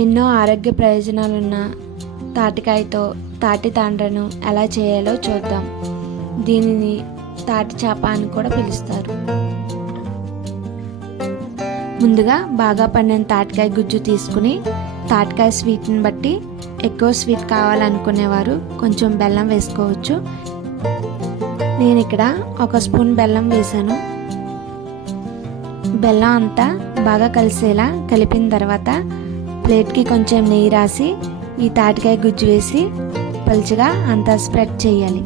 ఎన్నో ఆరోగ్య ప్రయోజనాలున్న తాటికాయతో తాటి తాండ్రను ఎలా చేయాలో చూద్దాం. దీనిని తాటి చేప అని కూడా పిలుస్తారు. ముందుగా బాగా పండిన తాటికాయ గుజ్జు తీసుకుని, తాటికాయ స్వీట్ని బట్టి ఎక్కువ స్వీట్ కావాలనుకునేవారు కొంచెం బెల్లం వేసుకోవచ్చు. నేను ఇక్కడ 1 స్పూన్ బెల్లం వేసాను. బెల్లం అంతా బాగా కలిసేలా కలిపిన తర్వాత ప్లేట్కి కొంచెం నెయ్యి రాసి ఈ తాటికాయ గుజ్జు వేసి పలుచగా అంతా స్ప్రెడ్ చేయాలి.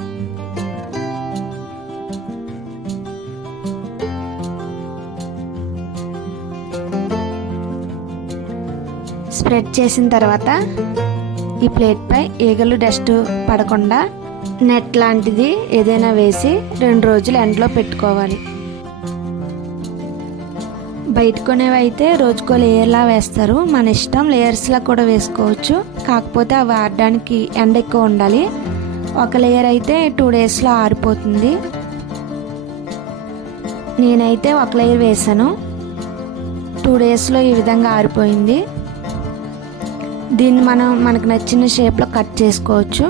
స్ప్రెడ్ చేసిన తర్వాత ఈ ప్లేట్పై ఈగలు డస్ట్ పడకుండా నెట్ లాంటిది ఏదైనా వేసి 2 రోజులు ఎండలో పెట్టుకోవాలి. బయట కొనేవి అయితే రోజుకో లేయర్లా వేస్తారు. మన ఇష్టం, లేయర్స్లా కూడా వేసుకోవచ్చు. కాకపోతే అవి ఆడడానికి ఎండ ఎక్కువ ఉండాలి. ఒక లేయర్ అయితే 2 డేస్లో ఆరిపోతుంది. నేనైతే ఒక లేయర్ వేసాను, 2 డేస్లో ఈ విధంగా ఆరిపోయింది. దీన్ని మనకు నచ్చిన షేప్లో కట్ చేసుకోవచ్చు.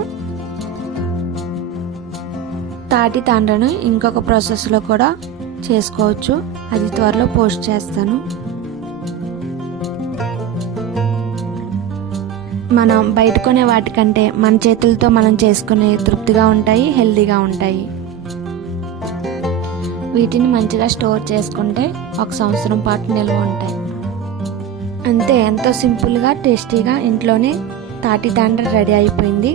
తాటి తాండ్రను ఇంకొక ప్రాసెస్లో కూడా చేసుకోవచ్చు, అది త్వరలో పోస్ట్ చేస్తాను. మనం బయట కొనే వాటికంటే మన చేతులతో మనం చేసుకునే తృప్తిగా ఉంటాయి, హెల్తీగా ఉంటాయి. వీటిని మంచిగా స్టోర్ చేసుకుంటే 1 సంవత్సరం పాటు నిల్వ ఉంటాయి. అంతే, ఎంతో సింపుల్గా టేస్టీగా ఇంట్లోనే తాటి తాండ్ర రెడీ అయిపోయింది.